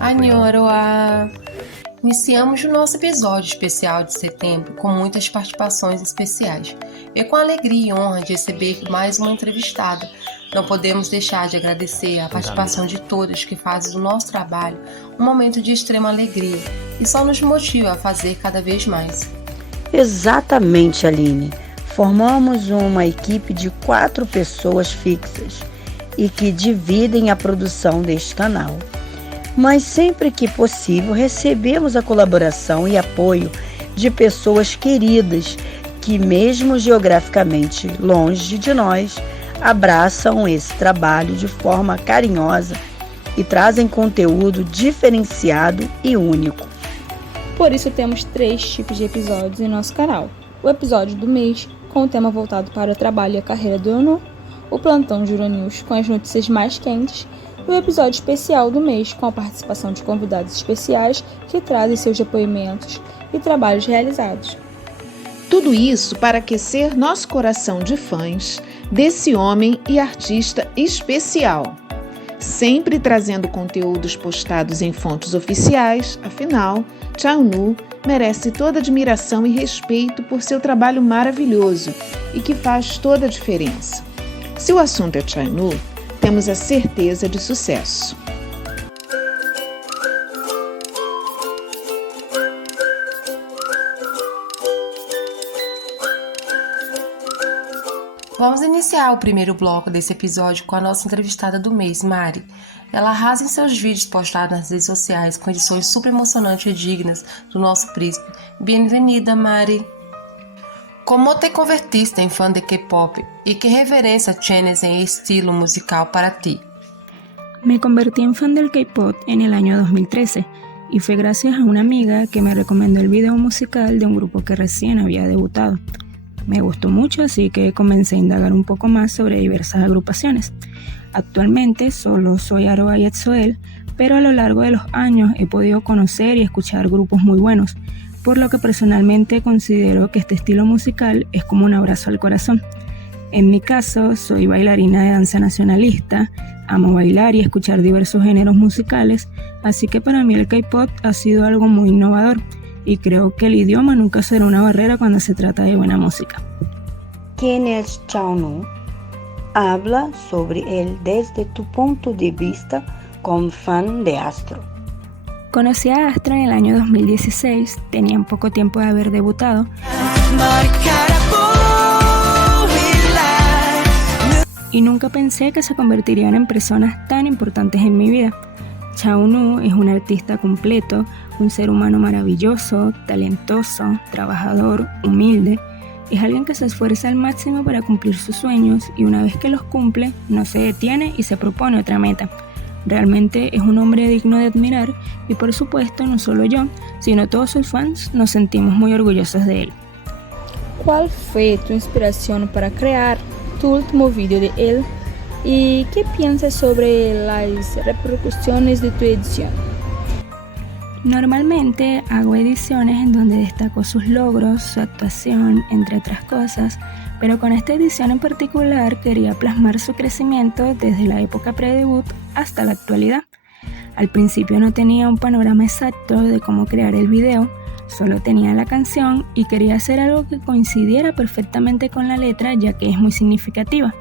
Anhoroa! Iniciamos o nosso episódio especial de setembro com muitas participações especiais. É com alegria e honra de receber mais uma entrevistada. Não podemos deixar de agradecer a participação de todos que fazem do nosso trabalho um momento de extrema alegria e só nos motiva a fazer cada vez mais. Exatamente, Aline. Formamos uma equipe de 4 pessoas fixas e que dividem a produção deste canal. Mas sempre que possível recebemos a colaboração e apoio de pessoas queridas que, mesmo geograficamente longe de nós, abraçam esse trabalho de forma carinhosa e trazem conteúdo diferenciado e único. Por isso temos 3 tipos de episódios em nosso canal. O episódio do mês, com o tema voltado para o trabalho e a carreira do ONU, o Plantão Juronews com as notícias mais quentes e o episódio especial do mês com a participação de convidados especiais que trazem seus depoimentos e trabalhos realizados. Tudo isso para aquecer nosso coração de fãs desse homem e artista especial, sempre trazendo conteúdos postados em fontes oficiais. Afinal, Chaunu merece toda admiração e respeito por seu trabalho maravilhoso e que faz toda a diferença. Se o assunto é Chaunu, temos a certeza de sucesso. Vamos iniciar o primeiro bloco desse episódio com a nossa entrevistada do mês, Mari. Ela arrasa em seus vídeos postados nas redes sociais com edições super emocionantes e dignas do nosso príncipe. Bem-vinda, Mari! Como te convertiste en fan de K-pop y qué referencia tienes en estilo musical para ti? Me convertí en fan del K-pop en el año 2013 y fue gracias a una amiga que me recomendó el video musical de un grupo que recién había debutado. Me gustó mucho, así que comencé a indagar un poco más sobre diversas agrupaciones. Actualmente solo soy Aroa y EXO-L, pero a lo largo de los años he podido conocer y escuchar grupos muy buenos, por lo que personalmente considero que este estilo musical es como un abrazo al corazón. En mi caso, soy bailarina de danza nacionalista, amo bailar y escuchar diversos géneros musicales, así que para mí el K-pop ha sido algo muy innovador y creo que el idioma nunca será una barrera cuando se trata de buena música. ¿Quién es Chaunu? Habla sobre él desde tu punto de vista como fan de Astro. Conocí a Astro en el año 2016, tenían poco tiempo de haber debutado y nunca pensé que se convertirían en personas tan importantes en mi vida. Chaunu es un artista completo, un ser humano maravilloso, talentoso, trabajador, humilde. Es alguien que se esfuerza al máximo para cumplir sus sueños y una vez que los cumple, no se detiene y se propone otra meta. Realmente es un hombre digno de admirar y por supuesto no solo yo, sino todos sus fans nos sentimos muy orgullosos de él. ¿Cuál fue tu inspiración para crear tu último video de él? ¿Y qué piensas sobre las repercusiones de tu edición? Normalmente hago ediciones en donde destaco sus logros, su actuación, entre otras cosas, pero con esta edición en particular quería plasmar su crecimiento desde la época pre-debut hasta la actualidad. Al principio no tenía un panorama exacto de cómo crear el video, solo tenía la canción y quería hacer algo que coincidiera perfectamente con la letra ya que es muy significativa.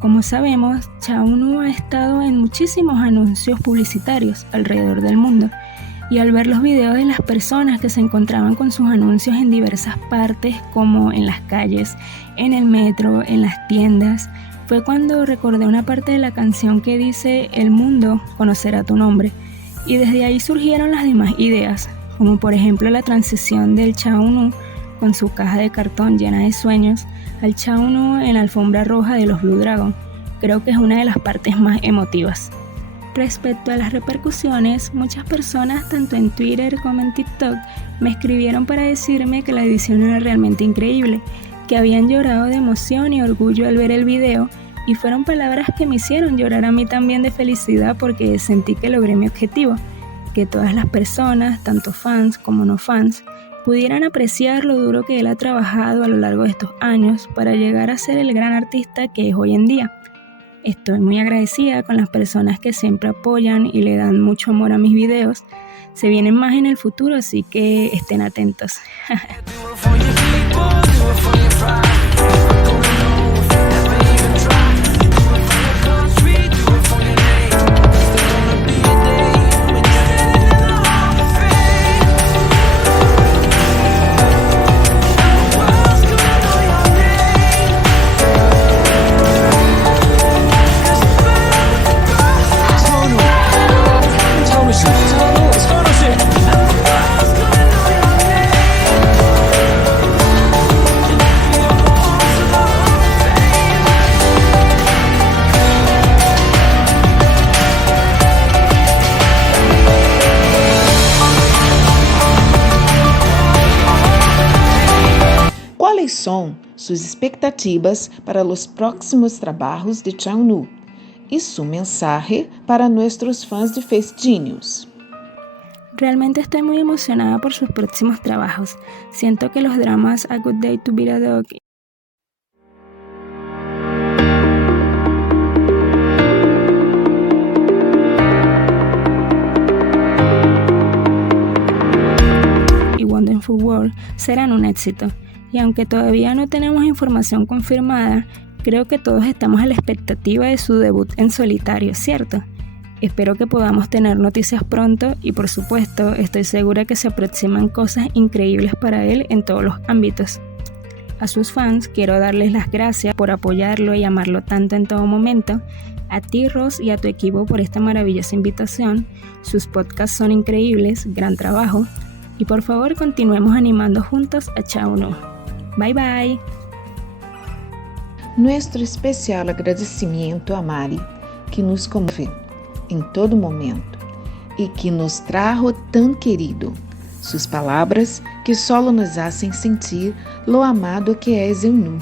Como sabemos, Chaunu ha estado en muchísimos anuncios publicitarios alrededor del mundo y al ver los videos de las personas que se encontraban con sus anuncios en diversas partes como en las calles, en el metro, en las tiendas, fue cuando recordé una parte de la canción que dice "El mundo conocerá tu nombre" y desde ahí surgieron las demás ideas, como por ejemplo la transición del Chaunu con su caja de cartón llena de sueños al Chaunu en la alfombra roja de los Blue Dragon. Creo que es una de las partes más emotivas. Respecto a las repercusiones, muchas personas, tanto en Twitter como en TikTok, me escribieron para decirme que la edición era realmente increíble, que habían llorado de emoción y orgullo al ver el video, y fueron palabras que me hicieron llorar a mí también de felicidad porque sentí que logré mi objetivo, que todas las personas, tanto fans como no fans, pudieran apreciar lo duro que él ha trabajado a lo largo de estos años para llegar a ser el gran artista que es hoy en día. Estoy muy agradecida con las personas que siempre apoyan y le dan mucho amor a mis videos. Se vienen más en el futuro, así que estén atentos. ¿Cuáles son sus expectativas para los próximos trabajos de Chaunu y su mensaje para nuestros fans de Face Genius? Realmente estoy muy emocionada por sus próximos trabajos. Siento que los dramas A Good Day to Beat a Dog y Wonderful World serán un éxito. Y aunque todavía no tenemos información confirmada, creo que todos estamos a la expectativa de su debut en solitario, ¿cierto? Espero que podamos tener noticias pronto y por supuesto estoy segura que se aproximan cosas increíbles para él en todos los ámbitos. A sus fans quiero darles las gracias por apoyarlo y amarlo tanto en todo momento. A ti, Ros, y a tu equipo por esta maravillosa invitación. Sus podcasts son increíbles, gran trabajo. Y por favor continuemos animando juntos a Chaunu. Bye bye. Nuestro especial agradecimiento a Mari, que nos conmove em todo momento e que nos trajo tão querido. Sus palabras que solo nos hacen sentir lo amado que es Eunu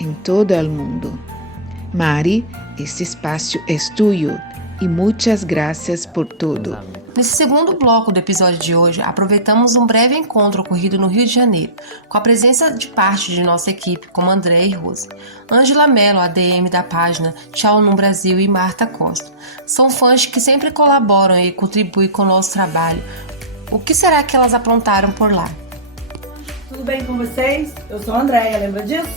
em todo el mundo. Mari, este espaço é tuyo e muitas gracias por tudo. Nesse segundo bloco do episódio de hoje, aproveitamos um breve encontro ocorrido no Rio de Janeiro, com a presença de parte de nossa equipe, como André e Rose. Ângela Mello, ADM da página Chaunu Brasil, e Marta Costa. São fãs que sempre colaboram e contribuem com o nosso trabalho. O que será que elas aprontaram por lá? Tudo bem com vocês? Eu sou a Andréia, lembra disso?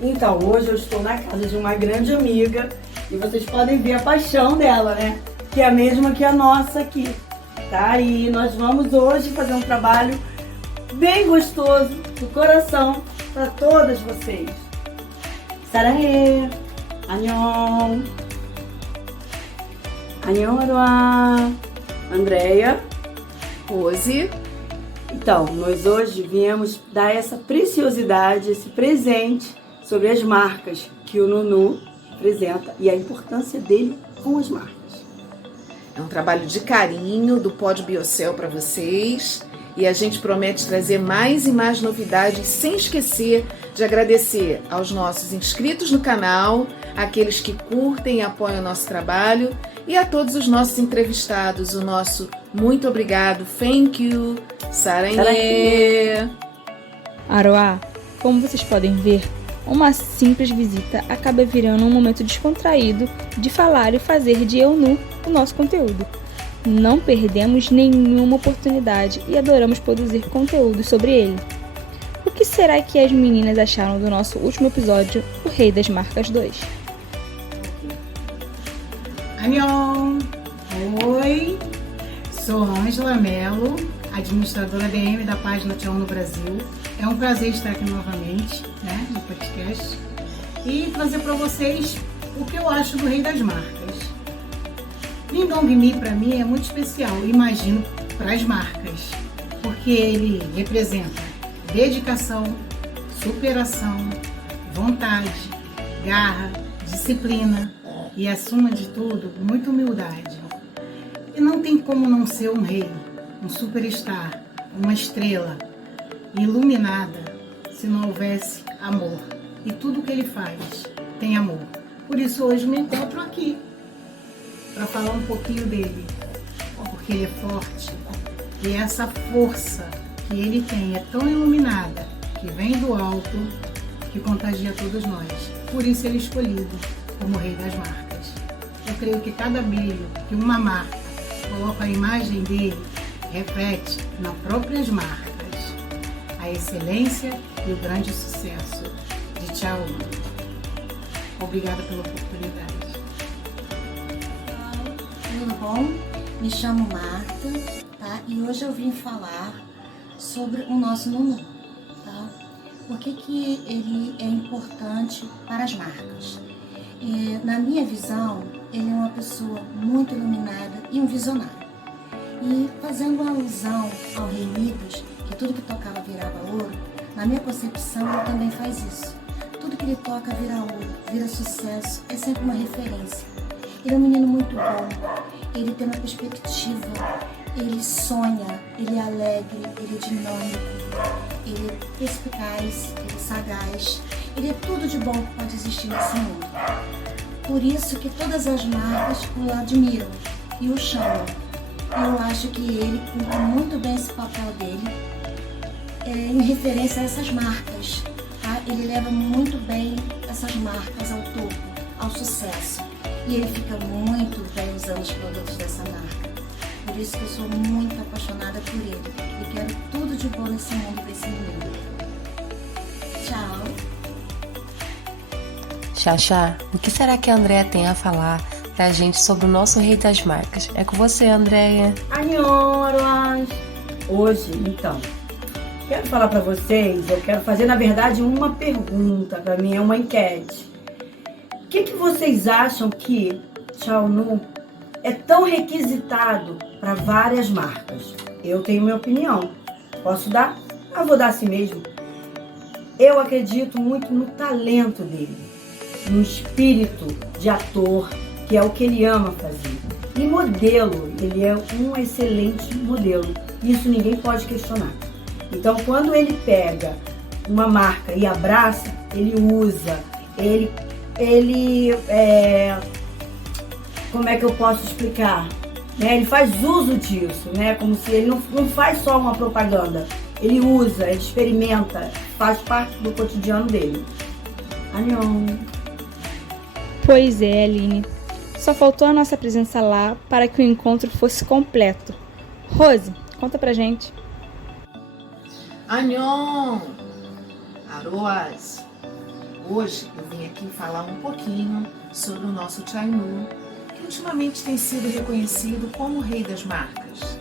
Então, hoje eu estou na casa de uma grande amiga e vocês podem ver a paixão dela, né? Que é a mesma que a nossa aqui. Tá? E nós vamos hoje fazer um trabalho bem gostoso, do coração, para todas vocês. Sarahê, Annyeong, Annyeonghaseyo, Andréia, Rose. Então, nós hoje viemos dar essa preciosidade, esse presente sobre as marcas que o Nunu representa e a importância dele com as marcas. É um trabalho de carinho do Pod Biocel para vocês e a gente promete trazer mais e mais novidades, sem esquecer de agradecer aos nossos inscritos no canal, aqueles que curtem e apoiam o nosso trabalho e a todos os nossos entrevistados. O nosso muito obrigado, thank you, Sarahê. Aroá, como vocês podem ver, uma simples visita acaba virando um momento descontraído de falar e fazer de Eunu o nosso conteúdo. Não perdemos nenhuma oportunidade e adoramos produzir conteúdo sobre ele. O que será que as meninas acharam do nosso último episódio, O Rei das Marcas 2? Annyeong! Oi! Sou Ângela Mello, administradora DM da página Chaunu Brasil. É um prazer estar aqui novamente, né, no podcast, e trazer para vocês o que eu acho do Rei das Marcas. Lindong-mi para mim é muito especial, imagino, para as marcas, porque ele representa dedicação, superação, vontade, garra, disciplina e, acima de tudo, muita humildade. E não tem como não ser um rei, um superstar, uma estrela iluminada se não houvesse amor. E tudo que ele faz tem amor. Por isso hoje me encontro aqui para falar um pouquinho dele, porque ele é forte e essa força que ele tem é tão iluminada, que vem do alto, que contagia todos nós. Por isso ele é escolhido como Rei das Marcas. creio que cada brilho que uma marca coloca a imagem dele reflete nas próprias marcas a excelência e o grande sucesso de Tchau Nu. Obrigada pela oportunidade. Tudo bom? Me chamo Marta, tá? E hoje eu vim falar sobre o nosso Nunu, tá? Por que ele é importante para as marcas? Na minha visão, ele é uma pessoa muito iluminada e um visionário. E fazendo uma alusão ao Rei Midas, que tudo que tocava virava ouro, na minha concepção ele também faz isso. Tudo que ele toca vira ouro, vira sucesso, é sempre uma referência. Ele é um menino muito bom, ele tem uma perspectiva, ele sonha, ele é alegre, ele é dinâmico, ele é perspicaz, ele é sagaz, ele é tudo de bom que pode existir nesse mundo. Por isso que todas as marcas o admiram e o chamam. Eu acho que ele cumpre muito bem esse papel dele em referência a essas marcas. Tá? Ele leva muito bem essas marcas ao topo, ao sucesso. E ele fica muito bem usando os produtos dessa marca. Por isso que eu sou muito apaixonada por ele. E quero tudo de bom nesse mundo para esse menino. Tchau. Xaxá, o que será que a Andréia tem a falar pra gente sobre o nosso rei das marcas? É com você, Andréia. Anhoras! Hoje, então, quero falar para vocês, eu quero fazer, na verdade, uma pergunta, para mim é uma enquete. O que vocês acham que Tchau Nu é tão requisitado para várias marcas? Eu tenho minha opinião. Posso dar? Vou dar assim mesmo. Eu acredito muito no talento dele, no espírito de ator, que é o que ele ama fazer. E modelo, ele é um excelente modelo. Isso ninguém pode questionar. Então, quando ele pega uma marca e abraça, ele usa, como é que eu posso explicar? Ele faz uso disso, como se ele não faz só uma propaganda. Ele usa, ele experimenta, faz parte do cotidiano dele. Anhão. Pois é, Aline. Só faltou a nossa presença lá para que o encontro fosse completo. Rose, conta pra gente. Anhon! Aroas! Hoje eu vim aqui falar um pouquinho sobre o nosso Tchau Nu, que ultimamente tem sido reconhecido como o rei das marcas.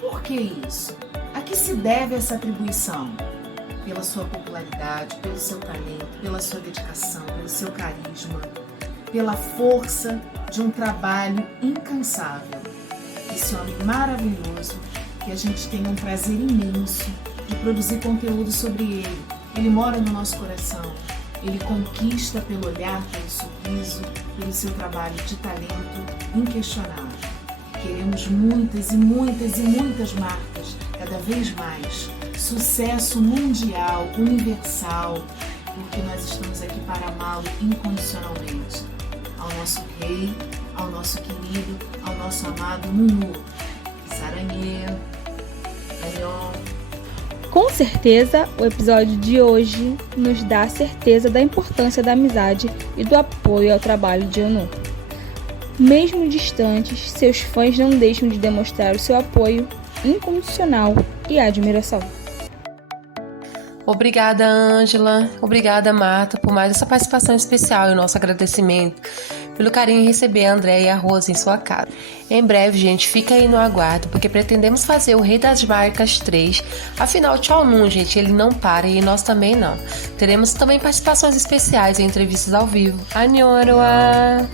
Por que isso? A que se deve essa atribuição? Pela sua popularidade, pelo seu talento, pela sua dedicação, pelo seu carisma, pela força de um trabalho incansável. Esse homem maravilhoso, que a gente tem um prazer imenso de produzir conteúdo sobre ele. Ele mora no nosso coração. Ele conquista pelo olhar, pelo sorriso, pelo seu trabalho de talento inquestionável. Queremos muitas e muitas e muitas marcas, cada vez mais. Sucesso mundial, universal, porque nós estamos aqui para amá-lo incondicionalmente. Ao nosso rei, ao nosso querido, ao nosso amado Nunu. Saranhê, Anhon. Com certeza, o episódio de hoje nos dá a certeza da importância da amizade e do apoio ao trabalho de Onu. Mesmo distantes, seus fãs não deixam de demonstrar o seu apoio incondicional e admiração. Obrigada, Ângela. Obrigada, Marta, por mais essa participação especial e o nosso agradecimento pelo carinho em receber a Andréia e a Rose em sua casa. Em breve, gente, fica aí no aguardo, porque pretendemos fazer o Rei das Marcas 3. Afinal, Tchau Nu, gente, ele não para e nós também não. Teremos também participações especiais e entrevistas ao vivo. Anhora!